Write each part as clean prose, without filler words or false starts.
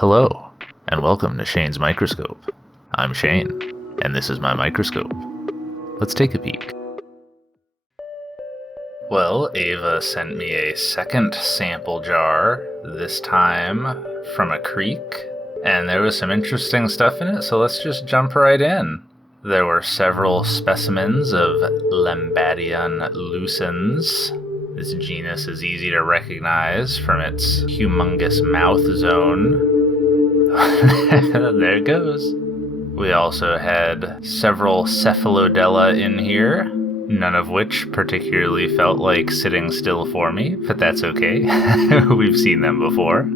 Hello, and welcome to Shane's Microscope. I'm Shane, and this is my microscope. Let's take a peek. Well, Ava sent me a second sample jar, this time from a creek, and there was some interesting stuff in it, so let's just jump right in. There were several specimens of Lambadian lucens. This genus is easy to recognize from its humongous mouth zone. There it goes. We also had several Cephalodella in here, none of which particularly felt like sitting still for me, but that's okay. We've seen them before.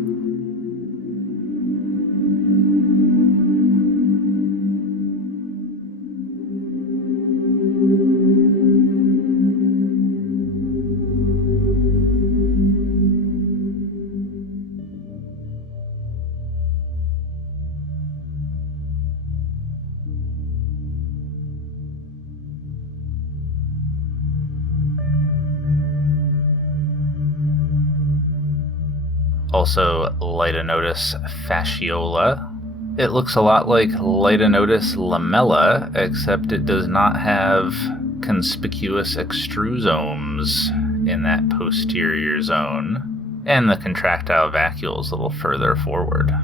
Also, Lithonotus fasciola. It looks a lot like Lithonotus lamella, except it does not have conspicuous extrusomes in that posterior zone, and the contractile vacuole is a little further forward.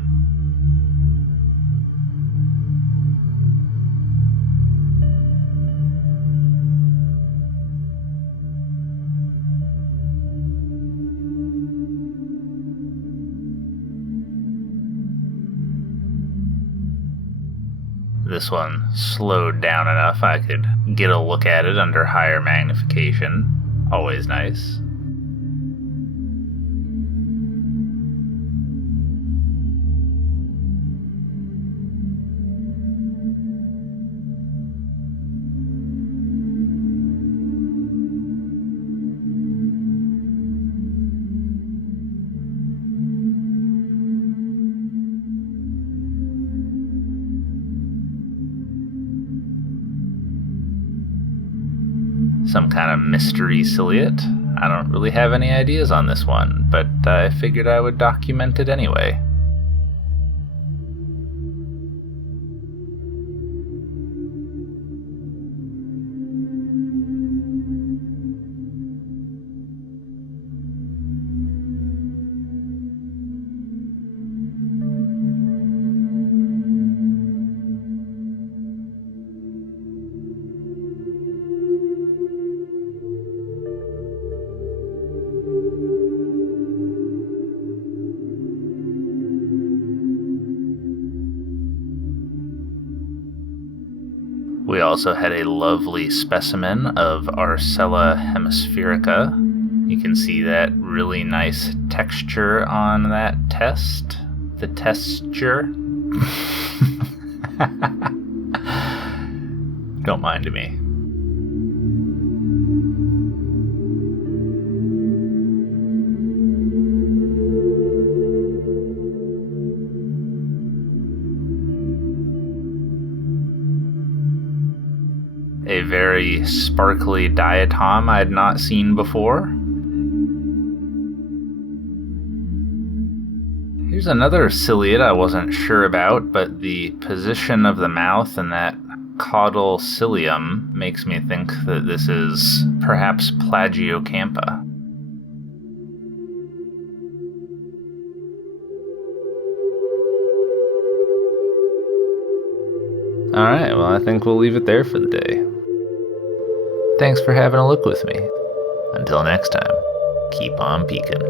This one slowed down enough I could get a look at it under higher magnification. Always nice. Some kind of mystery ciliate. I don't really have any ideas on this one, but I figured I would document it anyway. We also had a lovely specimen of Arcella hemispherica. You can see that really nice texture on that test. The texture. Don't mind me. A very sparkly diatom I had not seen before. Here's another ciliate I wasn't sure about, but the position of the mouth and that caudal cilium makes me think that this is perhaps Plagiocampa. Alright, well, I think we'll leave it there for the day. Thanks for having a look with me. Until next time, keep on peeking.